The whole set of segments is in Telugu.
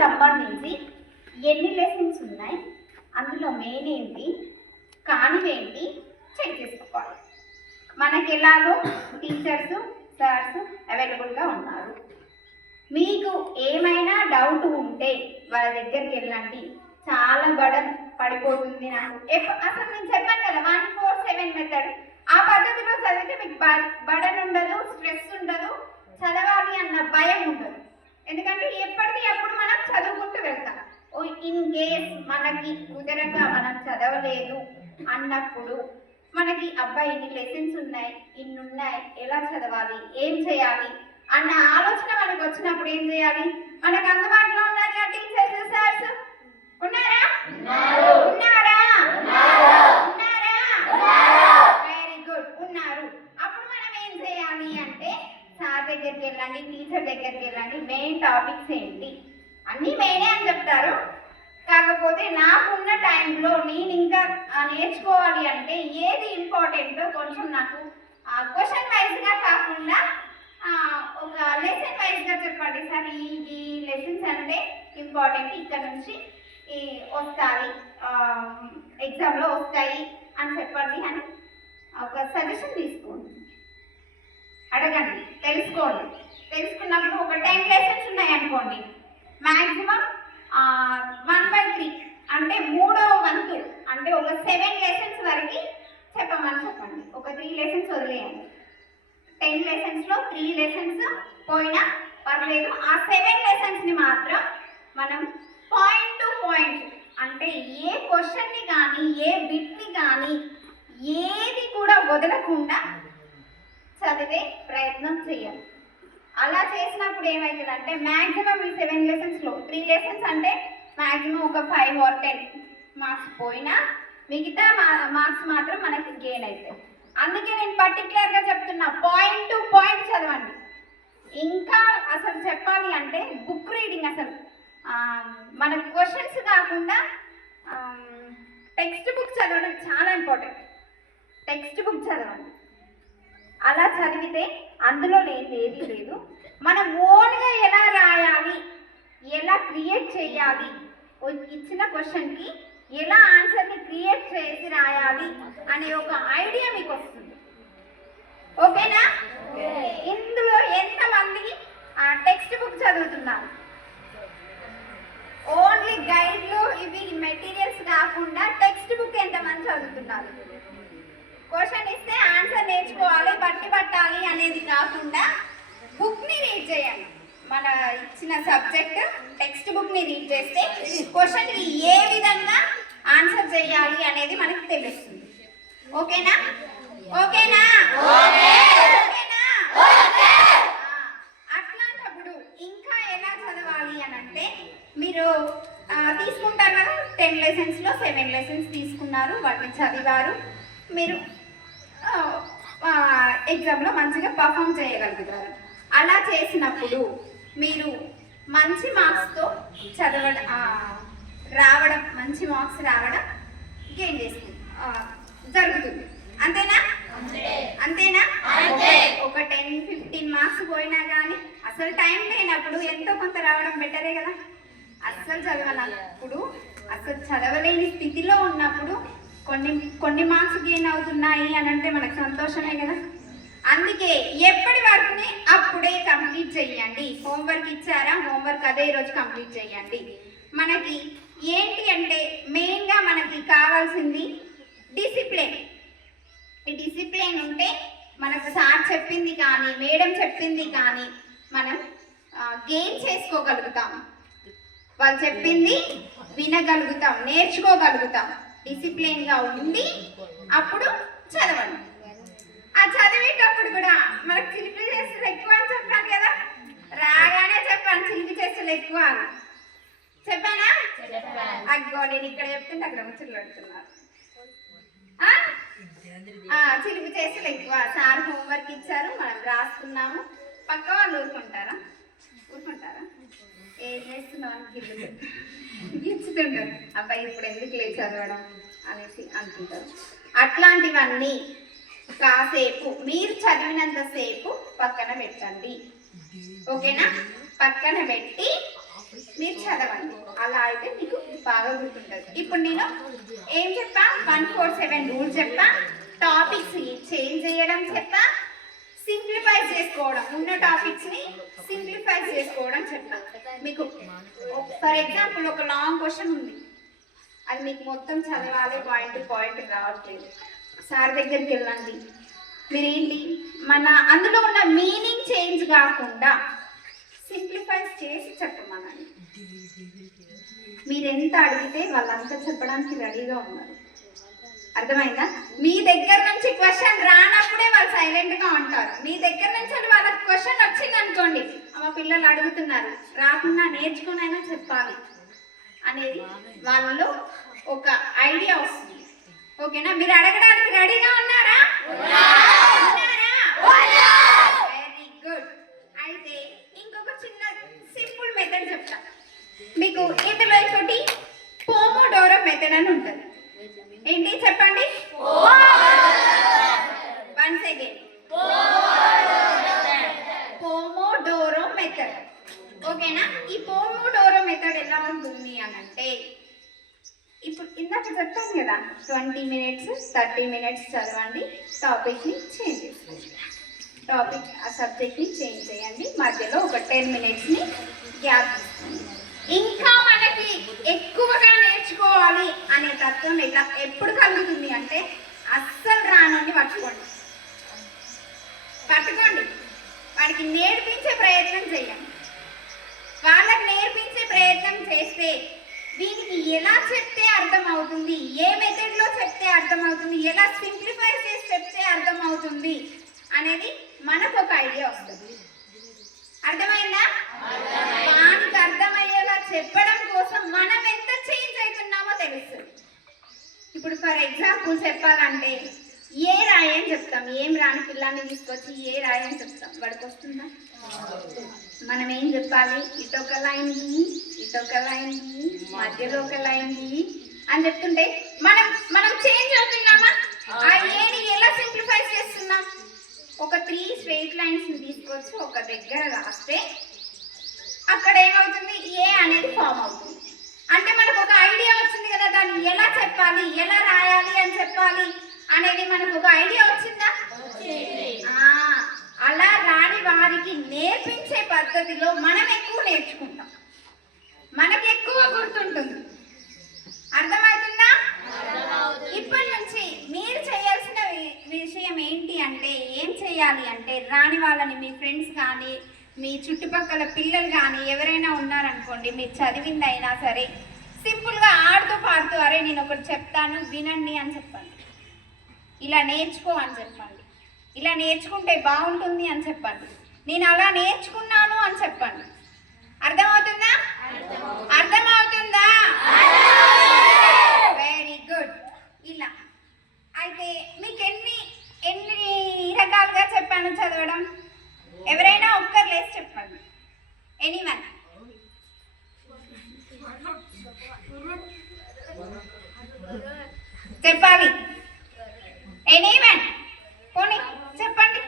సంబంధించి ఎన్ని లెసన్స్ ఉన్నాయి, అందులో మెయిన్ ఏంటి, కానివేంటి చెక్ చేసుకోవాలి. మనకి ఎలాగో టీచర్స్ సార్స్ అవైలబుల్గా ఉన్నారు. మీకు ఏమైనా డౌట్ ఉంటే వాళ్ళ దగ్గరికి వెళ్ళండి. చాలా బడన్ పడిపోతుంది నాకు. అసలు నేను చెప్పాను కదా 147 మెథడ్, ఆ పద్ధతిలో చదివితే మీకు బడన్ ఉండదు, స్ట్రెస్ ఉండదు, చదవాలి అన్న భయం ఉండదు. ఎందుకంటే ఎప్పటికీ అప్పుడు మనం చదువుకుంటూ వెళ్తాం. ఇన్ కేస్ మనకి కుదరక మనం చదవలేదు అన్నప్పుడు మనకి అబ్బాయి ఇన్ని లెసన్స్ ఉన్నాయి, ఇన్ని ఉన్నాయి, ఎలా చదవాలి, ఏం చేయాలి అన్న ఆలోచన మనకు వచ్చినప్పుడు ఏం చేయాలి? మనకు అందుబాటులో ఉన్నారా టీచర్స్ సార్స్? ఉన్నారా? ఉన్నారా? వెరీ గుడ్, ఉన్నారు. అప్పుడు మనం ఏం చేయాలి అంటే సార్ దగ్గరికి వెళ్ళండి, టీచర్ దగ్గరికి వెళ్ళండి. మెయిన్ టాపిక్స్ ఏంటి అన్నీ మెయినే అని చెప్తారు. కాకపోతే నాకున్న టైంలో నేను ఇంకా నేర్చుకోవాలి అంటే ఏది ఇంపార్టెంటో కొంచెం నాకు క్వశ్చన్ వైజ్గా కాకుండా ఒక లెసన్ వైజ్గా చెప్పండి సార్. ఈ లెసన్స్ అంటే ఇంపార్టెంట్, ఇక్కడ నుంచి వస్తాయి, ఎగ్జామ్లో వస్తాయి అని చెప్పండి అని ఒక సజెషన్ తీసుకోండి, అడగండి, తెలుసుకోండి. తెలుసుకున్నప్పుడు ఒక 10 లెసన్స్ ఉన్నాయి అనుకోండి, మ్యాక్సిమం 1/3 అంటే 3వ వంతు అంటే ఒక 7 లెసన్స్ వరకు చెప్పండి. ఒక 3 లెసన్స్ వదిలేయండి. 10 లెసన్స్లో 3 లెసన్స్ పోయినా పర్లేదు. ఆ 7 లెసన్స్ని మాత్రం మనం పాయింట్ టు పాయింట్ అంటే ఏ క్వశ్చన్ని కానీ ఏ బిట్ని కానీ ఏది కూడా వదలకుండా చదివే ప్రయత్నం చేయాలి. అలా చేసినప్పుడు ఏమవుతుందంటే మ్యాక్సిమం ఈ 7 లెసన్స్లో 3 లెసన్స్ అంటే మ్యాక్సిమం ఒక 5 or 10 మార్క్స్ పోయినా మిగతా మార్క్స్ మాత్రం మనకి గెయిన్ అవుతాయి. అందుకే నేను పర్టికులర్గా చెప్తున్నా, పాయింట్ టు పాయింట్ చదవండి. ఇంకా అసలు చెప్పాలి అంటే బుక్ రీడింగ్, అసలు మనకు క్వశ్చన్స్ కాకుండా టెక్స్ట్ బుక్ చదవడం చాలా ఇంపార్టెంట్. టెక్స్ట్ బుక్ చదవండి. అలా చదివితే అందులో లేని ఏది లేదు. మనం ఓన్గా ఎలా రాయాలి, ఎలా క్రియేట్ చేయాలి, ఇచ్చిన క్వశ్చన్కి ఎలా ఆన్సర్ని క్రియేట్ చేసి రాయాలి అనే ఒక ఐడియా మీకు వస్తుంది. ఓకేనా? ఇందులో ఎంతమంది టెక్స్ట్ బుక్ చదువుతున్నారు? ఓన్లీ గైడ్లు ఇవి మెటీరియల్స్ కాకుండా టెక్స్ట్ బుక్ ఎంతమంది చదువుతున్నారు? క్వశ్చన్ ఇస్తే ఆన్సర్ నేర్చుకోవాలి, బట్టి పట్టాలి అనేది కాకుండా బుక్ని రీడ్ చేయండి. మన ఇచ్చిన సబ్జెక్ట్ టెక్స్ట్ బుక్ని రీడ్ చేస్తే క్వశ్చన్కి ఏ విధంగా ఆన్సర్ చేయాలి అనేది మనకి తెలుస్తుంది. ఓకేనా? ఓకేనా? అట్లాంటప్పుడు ఇంకా ఎలా చదవాలి అని అంటే మీరు తీసుకుంటారు కదా 10 లెసన్స్లో 7 లెసన్స్ తీసుకున్నారు, వాటిని చదివారు, మీరు ఎగ్జామ్లో మంచిగా పర్ఫామ్ చేయగలుగుతారు. అలా చేసినప్పుడు మీరు మంచి మార్క్స్తో రావడం, మంచి మార్క్స్ రావడం గెయిన్ చేసుకుంది జరుగుతుంది. అంతేనా? అంతేనా? ఒక 10-15 మార్క్స్ పోయినా కానీ అసలు టైం లేనప్పుడు ఎంతో కొంత రావడం బెటరే కదా. అస్సలు చదవనప్పుడు, అసలు చదవలేని స్థితిలో ఉన్నప్పుడు కొన్ని మార్క్స్ గెయిన్ అవుతున్నాయి అని అంటే మనకు సంతోషమే కదా. అందుకే ఎప్పటి వరకునే అప్పుడే కంప్లీట్ చేయండి. హోంవర్క్ ఇచ్చారా, హోంవర్క్ అదే రోజు కంప్లీట్ చేయండి. మనకి ఏంటి అంటే మెయిన్గా మనకి కావాల్సింది డిసిప్లిన్. ఈ డిసిప్లిన్ ఉంటే మనకు సార్ చెప్పింది కానీ మేడం చెప్పింది కానీ మనం గెయిన్ చేసుకోగలుగుతాం. వాళ్ళు చెప్పింది వినగలుగుతాం, నేర్చుకోగలుగుతాం. డిసిప్లిన్గా ఉండి అప్పుడు చదవండి. ఆ చదివేటప్పుడు కూడా మనకు చిలిపి చేస్తులు ఎక్కువ అని చెప్పాను కదా, రాగానే చెప్పాను చిలిపి చేస్తులు ఎక్కువ అని చెప్పానా? అగ్గో నేను ఇక్కడ చెప్తుంటే అక్కడ ముచ్చట్లు పెడుతున్నారు. చిలిపి చేస్తులు ఎక్కువ. సార్ హోంవర్క్ ఇచ్చారు, మనం రాసుకున్నాము, పక్క వాళ్ళు ఊరుకుంటారా? ఏం చేస్తున్నావు అని గిచ్చుతుంటారు. అబ్బాయి ఇప్పుడు ఎందుకు లేదు చదవడం అనేసి అనుకుంటారు. అట్లాంటివన్నీ కాసేపు మీరు చదివినంతసేపు పక్కన పెట్టండి. ఓకేనా? పక్కన పెట్టి మీరు చదవాలి. అలా అయితే మీకు బాగా గుర్తుంటుంది. ఇప్పుడు నేను ఏం చెప్పా, 147 రూల్స్ చెప్పా, టాపిక్స్ చేంజ్ చేయడం చెప్పా, సింప్లిఫై చేసుకోవడం, ఉన్న టాపిక్స్ ని సింప్లిఫై చేసుకోవడం చెప్పా. మీకు ఫర్ ఎగ్జాంపుల్ ఒక లాంగ్ క్వశ్చన్ ఉంది, అది మీకు మొత్తం చదవాలి, పాయింట్ టు పాయింట్ రావట్లేదు, సార్ దగ్గరికి వెళ్ళండి. మీరేంటి మన అందులో ఉన్న మీనింగ్ చేంజ్ కాకుండా సింప్లిఫై చేసి చెప్పమనండి. మీరు ఎంత అడిగితే వాళ్ళంతా చెప్పడానికి రెడీగా ఉన్నారు. అర్థమైందా? మీ దగ్గర నుంచి క్వశ్చన్ రానప్పుడే వాళ్ళు సైలెంట్గా ఉంటారు. మీ దగ్గర నుంచి వాళ్ళకి క్వశ్చన్ వచ్చింది అనుకోండి, మా పిల్లలు అడుగుతున్నారు, రాకుండా నేర్చుకునైనా చెప్పాలి అనేది వాళ్ళలో ఒక ఐడియా వస్తుంది. ఓకేనా? మీరు అడగడానికి రెడీగా ఉన్నారా? Very good. అయితే ఇంకొక చిన్న సింపుల్ మెథడ్ చెప్తా మీకు. ఇందులో ఒకటి పోమోడోరో మెథడ్ అని ఉంటుంది. ఏంటి చెప్పండి? Once again, pomodoro method. ఓకేనా? ఈ పోమోడోరో మెథడ్ ఎలా ఉంటుంది అని అంటే, ఇప్పుడు ఇందాక చెప్తాను కదా, 20 minutes 30 minutes చదవండి, టాపిక్ని చేంజ్ చేసుకోండి, టాపిక్ ఆ సబ్జెక్ట్ని చేంజ్ చేయండి, మధ్యలో ఒక 10 minutesని గ్యాప్ తీసుకోండి. ఇంకా మనకి ఎక్కువగా నేర్చుకోవాలి అనే తత్వం ఇట్లా ఎప్పుడు కలుగుతుంది అంటే, అస్సలు రానని పట్టుకోండి, వాడికి నేర్పించే ప్రయత్నం చేయండి. వాళ్ళకి నేర్పించే ప్రయత్నం చేస్తే దీనికి ఎలా చెప్తే అర్థమవుతుంది, ఏ మెథడ్లో చెప్తే అర్థమవుతుంది, ఎలా సింప్లిఫై చేసి చెప్తే అర్థమవుతుంది అనేది మనకు ఒక ఐడియా వస్తుంది. అర్థమైందా? వానికి అర్థమయ్యేలా చెప్పడం కోసం మనం ఎంత చేంజ్ అవుతున్నామో తెలుస్తుంది. ఇప్పుడు ఫర్ ఎగ్జాంపుల్ చెప్పాలంటే, ఏ రాయని చెప్తాం, ఏం రాని పిల్లాన్ని తీసుకొచ్చి ఏ రాయని చెప్తాం, వాడికి వస్తుందా? మనం ఏం చెప్పాలి, ఇటొక లైన్ గీ, ఇటొక లైన్ గీ, మధ్యలో ఒక లైన్ గీ అని చెప్తుంటే మనం చేంజ్ అవుతున్నామా? ఆ ఏని ఎలా సింప్లిఫై చేస్తున్నాం? ఒక 3 straight lines తీసుకొచ్చి ఒక దగ్గర రాస్తే అక్కడ ఏమవుతుంది, ఏ అనేది ఫామ్ అవుతుంది. అంటే మనకు ఒక ఐడియా వచ్చింది కదా, దాన్ని ఎలా చెప్పాలి, ఎలా రాయాలి అని చెప్పాలి అనేది మనకు ఒక ఐడియా వచ్చిందా? అలా రాని వారికి నేర్పించే పద్ధతిలో మనం ఎక్కువ నేర్చుకుంటాం, మనకి ఎక్కువ గుర్తుంటుంది. అర్థమవుతుందా? ఇప్పటి నుంచి మీరు చేయాల్సిన విషయం ఏంటి అంటే, ఏం చేయాలి అంటే, రాని వాళ్ళని మీ ఫ్రెండ్స్ కానీ మీ చుట్టుపక్కల పిల్లలు కానీ ఎవరైనా ఉన్నారనుకోండి, మీరు చదివింది అయినా సరే, సింపుల్గా ఆడుతూ పాడుతూ, అరే నేను ఒకటి చెప్తాను వినండి అని చెప్పండి, ఇలా నేర్చుకో అని చెప్పండి, ఇలా నేర్చుకుంటే బాగుంటుంది అని చెప్పండి, నేను అలా నేర్చుకున్నాను అని చెప్పండి. అర్థమవుతుందా? అర్థమవుతుందా? Very good. ఇలా అయితే మీకు ఎన్ని రకాలుగా చెప్పాను చదవడం? ఎవరైనా ఒక్కరు లేసి చెప్పండి. ఎనీవన్? చెప్పాలి. ఎనీవన్? పోనీ చెప్పండి.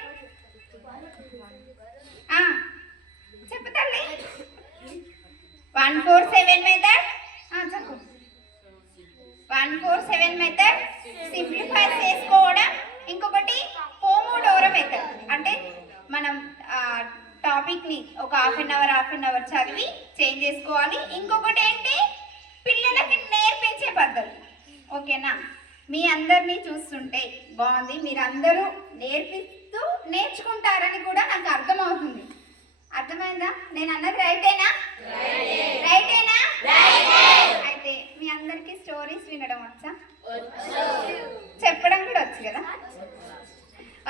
చెప్తాండి. 147 మెథడ్ చెప్పు. 147 మెథడ్ సింప్లిఫై చేసుకోవడం. ఇంకొకటి పోమోడోరో మెథడ్, అంటే మనం టాపిక్ని ఒక హాఫ్ అన్ అవర్ చదివి చేంజ్ చేసుకోవాలి. ఇంకొకటి ఏంటి, పిల్లలకి నేర్పించే పద్ధతి. ఓకేనా? మీ అందరినీ చూస్తుంటే బాగుంది, మీరందరూ నేర్పిస్తూ నేర్చుకుంటారని కూడా నాకు అర్థమవుతుంది. అర్థమైందా? నేను అన్నది రైటేనా? రైటేనా? అయితే మీ అందరికీ స్టోరీస్ వినడం వచ్చా? చెప్పడం కూడా వచ్చు కదా?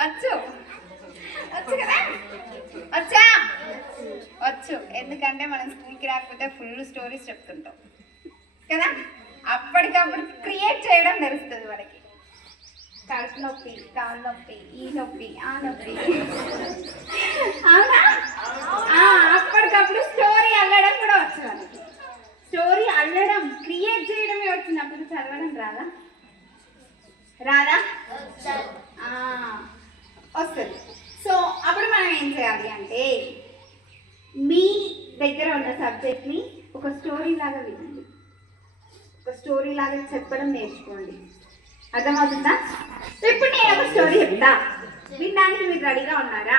వచ్చు కదా? వచ్చు. ఎందుకంటే మనం స్కూల్కి రాకపోతే ఫుల్ స్టోరీస్ చెప్తుంటాం కదా, అప్పటికప్పుడు క్రియేట్ చేయడం తెలుస్తుంది మనకి. కడుపు నొప్పి, కాలు నొప్పి, ఈ నొప్పి, ఆ నొప్పి, అవునా? అప్పటికప్పుడు స్టోరీ అల్లడం కూడా వచ్చు మనకి. స్టోరీ అల్లడం, క్రియేట్ చేయడమే వచ్చినప్పుడు చదవడం రాదా? వస్తుంది. సో అప్పుడు మనం ఏం చేయాలి అంటే, మీ దగ్గర ఉన్న సబ్జెక్ట్ని ఒక స్టోరీ లాగా వినండి. స్టోరీ లాగా చెప్పడం నేర్చుకోండి. అర్థమవుతుందా? ఇప్పుడు నేను ఒక స్టోరీ చెప్తా, వినడానికి మీరు రెడీగా ఉన్నారా?